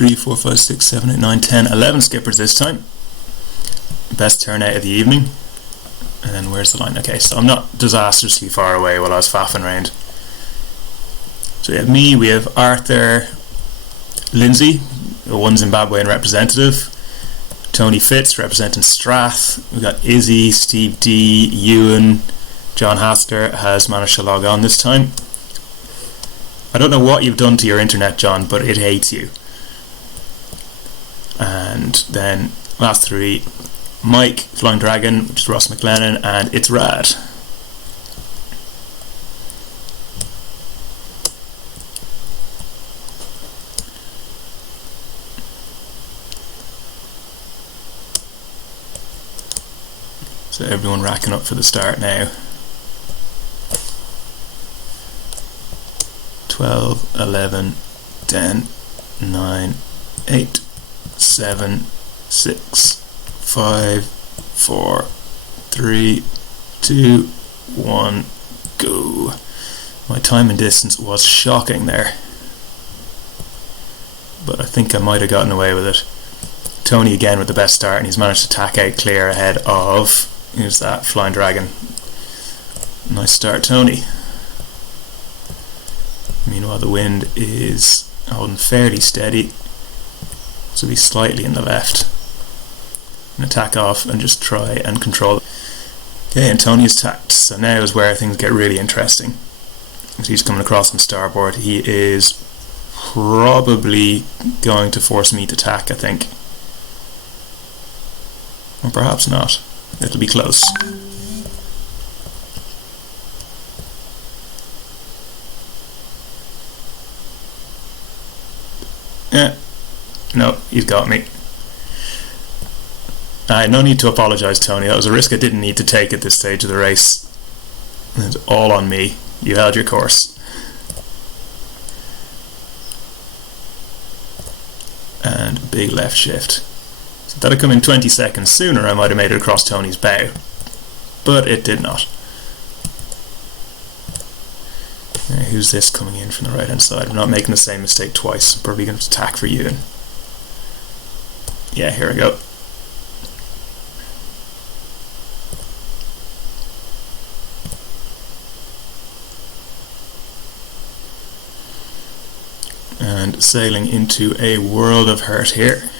3, 4, 5, 6, 7, 8, 9, 10, 11 skippers this time. Best turnout of the evening. And then where's the line? Okay, so I'm not disastrously far away while I was faffing around. So we have me, we have Arthur Lindsay, the one Zimbabwean representative. Tony Fitz representing Strath. We've got Izzy, Steve D, Ewan. John Haster has managed to log on this time. I don't know what you've done to your internet, John, but it hates you. And then last three, Mike, Flying Dragon, which is Ross McLennan, and It's Rad. So everyone racking up for the start now. 12, 11, 10, 9, 8, 7, 6, 5, 4, 3, 2, 1, go. My time and distance was shocking there, but I think I might have gotten away with it. Tony again with the best start, and he's managed to tack out clear ahead of, who's that, Flying Dragon. Nice start, Tony. Meanwhile, the wind is holding fairly steady, so be slightly in the left. And attack off and just try and control it. Okay, and Tony is tacked, so now is where things get really interesting. As he's coming across on starboard, he is probably going to force me to tack, I think. Or perhaps not. It'll be close. Yeah, no, he's got me. No need to apologise, Tony. That was a risk I didn't need to take at this stage of the race. It's all on me. You held your course. And big left shift. So if that had come in 20 seconds sooner, I might have made it across Tony's bow. But it did not. Who's this coming in from the right hand side? I'm not making the same mistake twice. I'm probably going to attack for Ewan. Yeah, here we go. And sailing into a world of hurt here.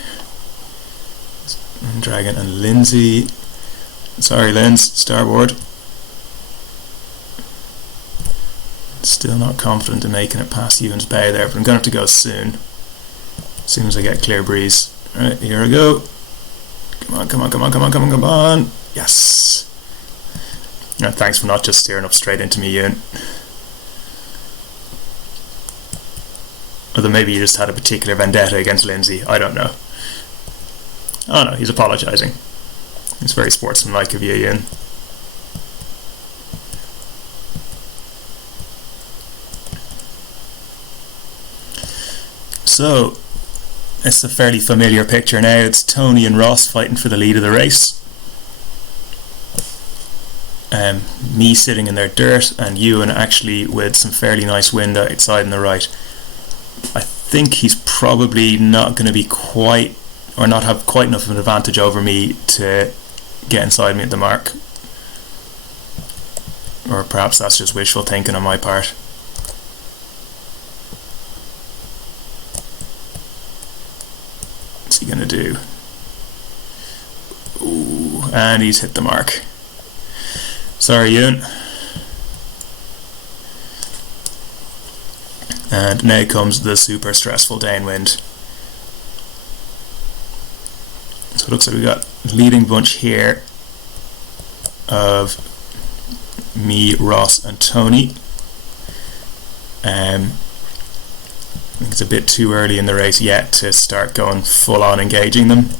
Dragon and Lindsay. Sorry, Linz, starboard. Still not confident in making it past Ewan's bow there, but I'm going to have to go soon. As soon as I get clear breeze. Alright, here I go. Come on, come on, come on, come on, come on, come on. Yes. And thanks for not just steering up straight into me, Ewan. Although maybe you just had a particular vendetta against Lindsay. I don't know. Oh no, he's apologising. It's very sportsmanlike of you, Ewan. So, it's a fairly familiar picture now. It's Tony and Ross fighting for the lead of the race. Me sitting in their dirt, and Ewan actually with some fairly nice wind outside on the right. I think he's probably not going to be quite, or not have quite enough of an advantage over me to get inside me at the mark. Or perhaps that's just wishful thinking on my part. What's he going to do? Ooh, and he's hit the mark. Sorry, Ewan. And now comes the super stressful downwind. So it looks like we got a leading bunch here of me, Ross and Tony. I think it's a bit too early in the race yet to start going full on engaging them.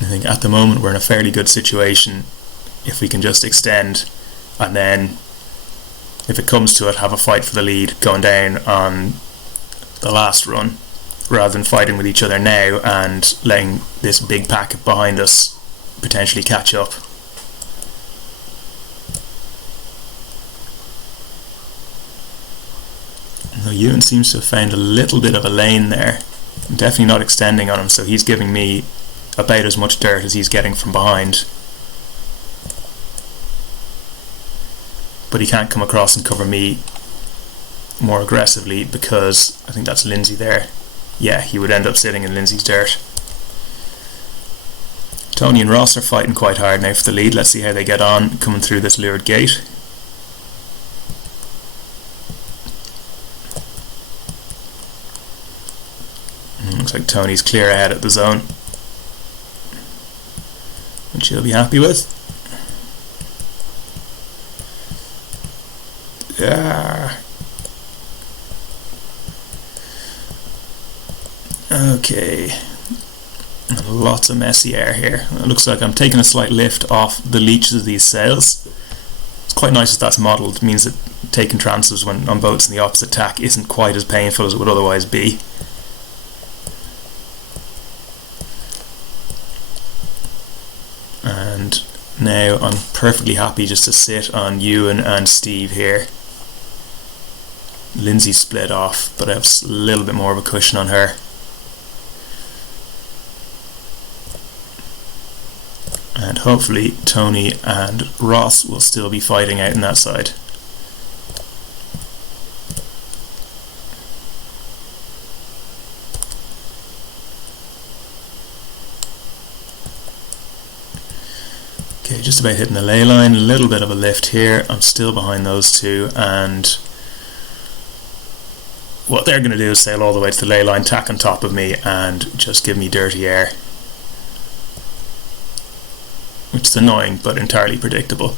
I think at the moment we're in a fairly good situation if we can just extend, and then if it comes to it, have a fight for the lead going down on the last run, rather than fighting with each other now and letting this big pack behind us potentially catch up. Now Ewan seems to have found a little bit of a lane there. I'm definitely not extending on him, so he's giving me about as much dirt as he's getting from behind. But he can't come across and cover me more aggressively because I think that's Lindsay there. Yeah, he would end up sitting in Lindsay's dirt. Tony and Ross are fighting quite hard now for the lead. Let's see how they get on coming through this lured gate. Looks like Tony's clear ahead at the zone, which he'll be happy with. Yeah. Okay. Lots of messy air here. It looks like I'm taking a slight lift off the leaches of these sails. It's quite nice that that's modelled. It means that taking transfers when on boats in the opposite tack isn't quite as painful as it would otherwise be. And now I'm perfectly happy just to sit on Ewan and Steve here. Lindsay split off, but I have a little bit more of a cushion on her. And hopefully Tony and Ross will still be fighting out in that side. Okay, just about hitting the ley line, a little bit of a lift here. I'm still behind those two, and what they're going to do is sail all the way to the ley line, tack on top of me, and just give me dirty air. Which is annoying, but entirely predictable.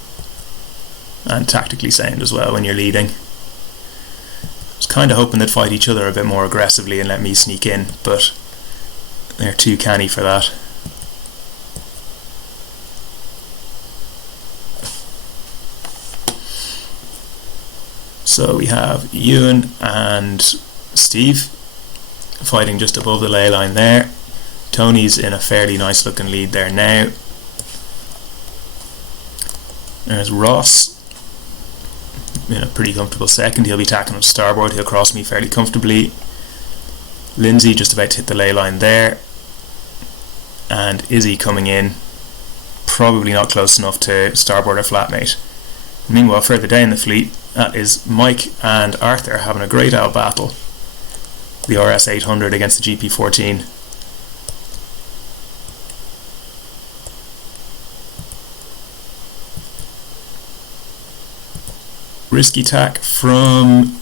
And tactically sound as well when you're leading. I was kind of hoping they'd fight each other a bit more aggressively and let me sneak in, but they're too canny for that. So we have Ewan and Steve fighting just above the ley line there. Tony's in a fairly nice looking lead there now. There's Ross in a pretty comfortable second. He'll be tacking on starboard. He'll cross me fairly comfortably. Lindsay just about to hit the ley line there. And Izzy coming in. Probably not close enough to starboard or flatmate. Meanwhile, further down the fleet, that is Mike and Arthur having a great old battle. The RS 800 against the GP 14. Risky tack from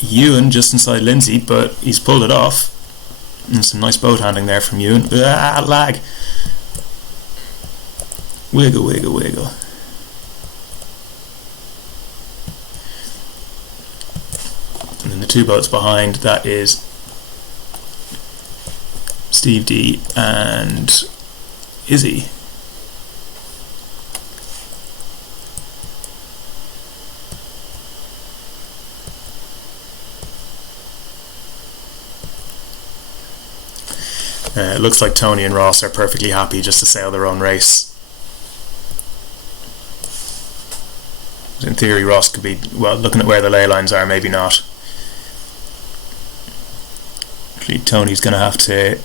Ewan just inside Lindsay, but he's pulled it off. And some nice boat handling there from Ewan. Ah, lag! Wiggle, wiggle, wiggle. And then the two boats behind, that is Steve D and Izzy. It looks like Tony and Ross are perfectly happy just to sail their own race. In theory, Ross could be, well, looking at where the ley lines are, maybe not. Actually, Tony's going to have to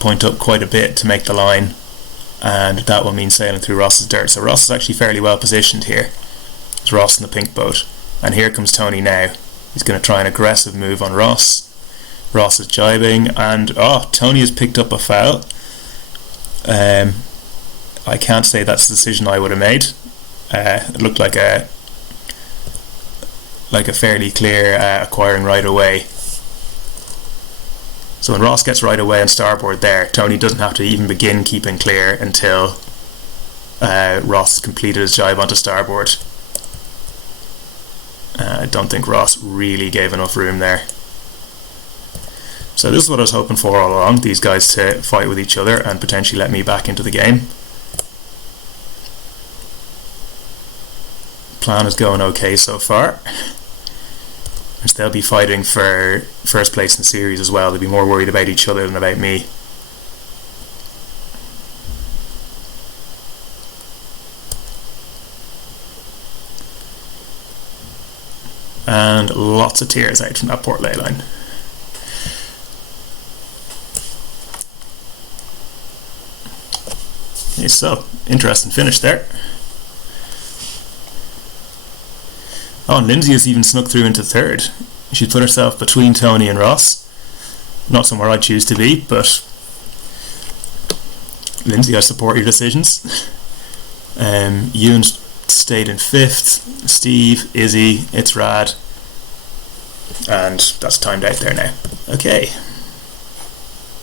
point up quite a bit to make the line, and that will mean sailing through Ross's dirt. So Ross is actually fairly well positioned here. It's Ross in the pink boat. And here comes Tony now. He's going to try an aggressive move on Ross. Ross is jibing, and Tony has picked up a foul. I can't say that's the decision I would have made. It looked like a fairly clear acquiring right away. So when Ross gets right away on starboard there, Tony doesn't have to even begin keeping clear until Ross has completed his jibe onto starboard. I don't think Ross really gave enough room there. So this is what I was hoping for all along, these guys to fight with each other and potentially let me back into the game. Plan is going okay so far. They'll be fighting for first place in the series as well. They'll be more worried about each other than about me. and lots of tears out from that port ley line. Okay, so interesting finish there. Oh, and Lindsay has even snuck through into third. She's put herself between Tony and Ross. Not somewhere I'd choose to be, but Lindsay, I support your decisions. Ewan stayed in fifth. Steve, Izzy, it's rad. And that's timed out there now. Okay.